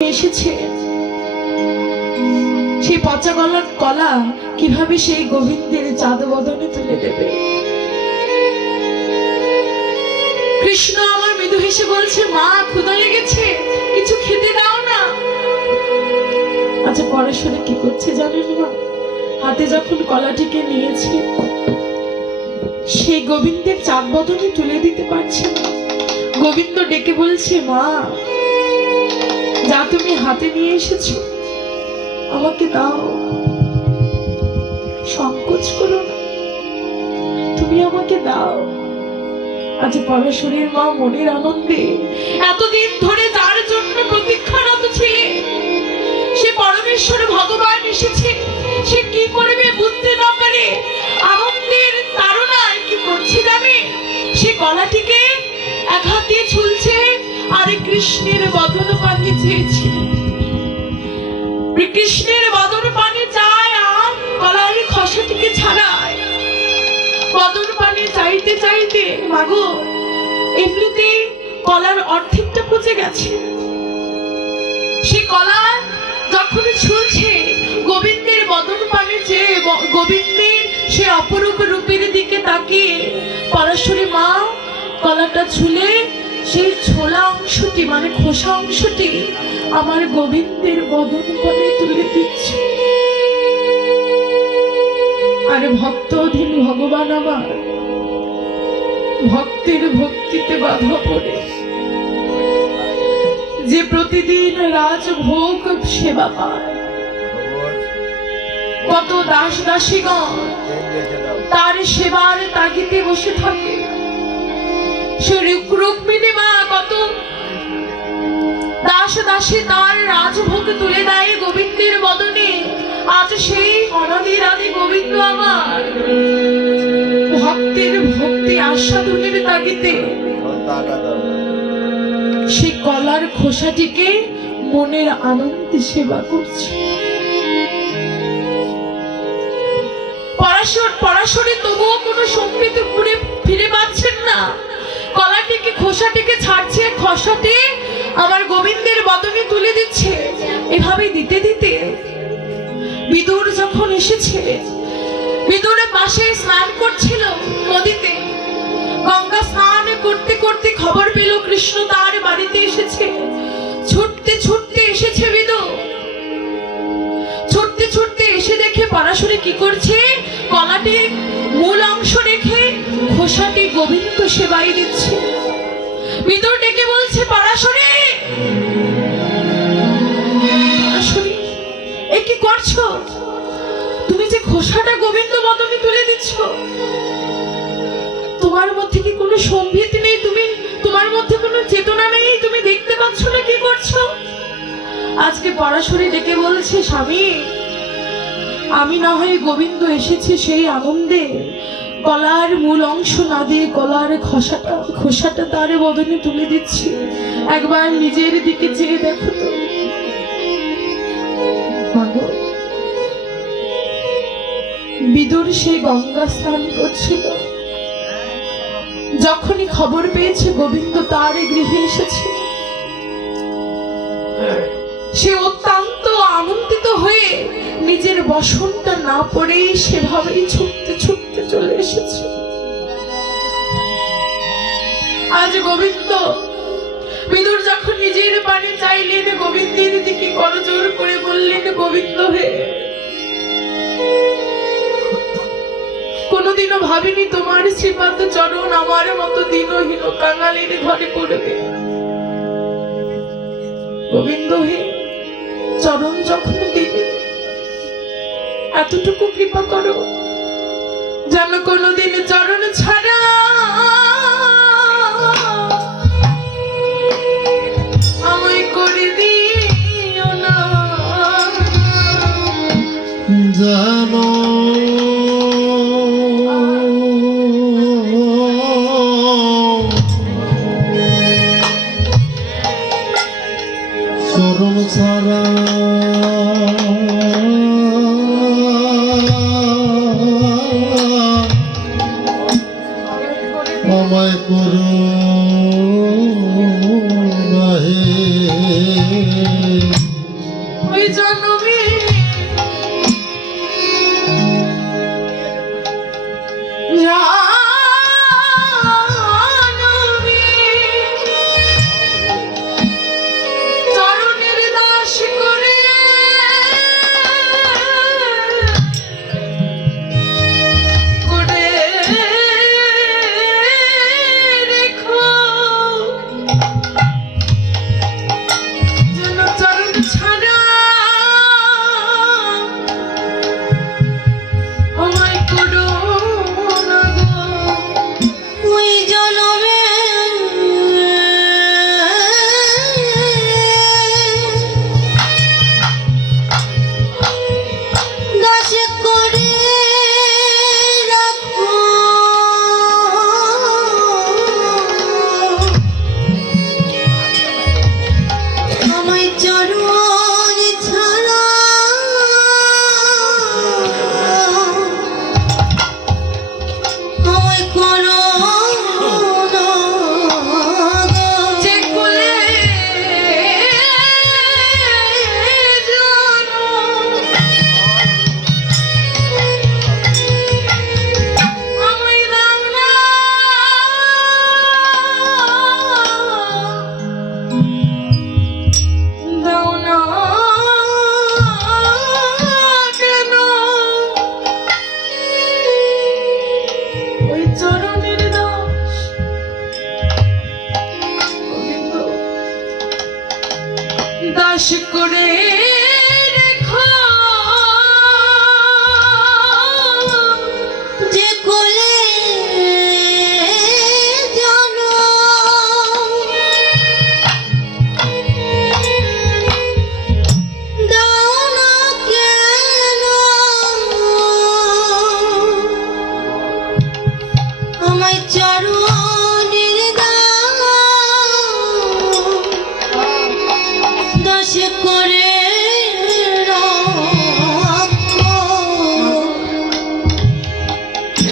এসেছে সেই পচা গলার কলা কিভাবে সেই গোবিন্দের চাঁদ বদনে তুলে দেবে। কৃষ্ণ আমার মৃদু হেসে বলছে, মা ক্ষুধা লেগেছে, কিছু খেতে দাও না। আচ্ছা পড়াশোনা কি করছে জানেন না, হাতে যখন কলাটিকে নিয়েছে সেই গোবিন্দের চাঁদ বদনে তুলে দিতে পারছে না। গোবিন্দ ডেকে বলছে, মা যা তুমি হাতে নিয়ে এসেছো আমাকে দাও, সংকোচ করো না, তুমি আমাকে দাও। আজ পরমেশ্বরীর মা মনের আনন্দে এতদিন ধরে যার জন্য প্রতীক্ষারত ছিলে সে পরমেশ্বর ভগবান এসেছে, সে কি করবে বুঝতে না পারে আনন্দের তাড়নায় কি করছে জানে, সে গলাটিকে এক হাতে ঝুলছে আর কৃষ্ণের বদন পানে চেয়েছে। কৃষ্ণের বদন পানে চায় আর গলার খসাটিকে ছাড়ায়। বদন পানে চাইতে চাইতে মাগো এমনিতে কলার অর্ধেকটা পচে গেছে। সে কলা যখন ঝুলছে গোবিন্দের বদন পানে চেয়ে গোবিন্দের সে অপরূপ রূপের দিকে তাকিয়ে পরমেশ্বরী মা কলাটা ঝুলে সেই ছোলা অংশটি মানে খোসা অংশটি আমার গোবিন্দের বদন পানে তুলে দিচ্ছে। আরে ভক্ত অধীন ভগবান আমার ভক্তের ভক্তিতে বাধা পড়ে যে প্রতিদিন রাজভোগ সেবা পায়, কত দাস দাসীগণ তার সেবার তাগিদে বসে থাকে। সে রুক্মিণী মা কত দাস দাসী তার রাজভোগ তুলে দেয় গোবিন্দের বদনে। আজ সেই অনাদির আদি গোবিন্দ আমার ভক্তের ভক্তি আস্বাদনের তাগিদে সেই কলার খোসাটিকে মনের আনন্দে সেবা করছে। পরাশরে তবুও কোনো সম্প্রীতি ফিরে পাচ্ছেন না, কলাটিকে খোসাটিকে ছাড়ছে, খসাটি আমার গোবিন্দের বদনে তুলে দিচ্ছে। এভাবে দিতে দিতে বিদুর যখন এসেছে, বিদুরের পাশে স্নান করছিল নদীতে, গঙ্গা স্নান করতে করতে খবর পেল কৃষ্ণ তার বাড়িতে এসেছে। ছুটতে ছুটতে এসেছে বিদুর, ছুটতে ছুটতে এসে দেখে পরাশরে কি করছে, কলাটি মূল অংশ রেখে খোসাটি গোবিন্দ সেবাই দিচ্ছে। বিদুর ডেকে বলছে, পরাশরে এ কি করছো, তুমি যে খোসাটা গোবিন্দ বদনে তুলে দিচ্ছ, তোমার মধ্যে কি কোনো সম্বিত নেই, তোমার মধ্যে কোনো চেতনা নেই, তুমি দেখতে পাচ্ছ না কি করছো? আজকে পরাশরে ডেকে বলছে, স্বামী আমি না হয় গোবিন্দ এসেছে সেই আনন্দে কলার মূল অংশ না দিয়ে কলার খোসাটা তার বদনে তুলে দিচ্ছি, একবার নিজের দিকে চেয়ে দেখো তো। বিদুর সেই গঙ্গা স্নান করছিল, যখনই খবর পেয়েছে গোবিন্দ তার গৃহে এসেছে, সে অত্যন্ত আনন্দিত হয়ে নিজের বসনটা না পড়েই সেভাবেই ছুটতে ছুটতে চলে এসেছে। আজ গোবিন্দ বিদুর যখন নিজের পানে চাইলেন, গোবিন্দের দিকে করজোড় করে বললেন, গোবিন্দ হে, কোনোদিনও ভাবিনি তোমার শ্রীপাদ চরণ আমার মতো দীনহীন কাঙালির ঘরে পড়বে। গোবিন্দ হে, চরণ যখন দিবে এতটুকু কৃপা করো যেন কোনোদিন চরণ ছাড়া আমায় করে দিও না। জানো চরণ ছাড়া আমায় করো নাহি ওই জন্মে চরণের দাস করে করে রেখো যেন চরণ ছাড়া আমায় করো না গো। ওই জনমে দাস করে রাখো আমায় চরণ ছাড়া আমায় করো না গো। যে কোলে আমায় দাও না দাও না কেন ওই চরণের দাস গোবিন্দ দাস করে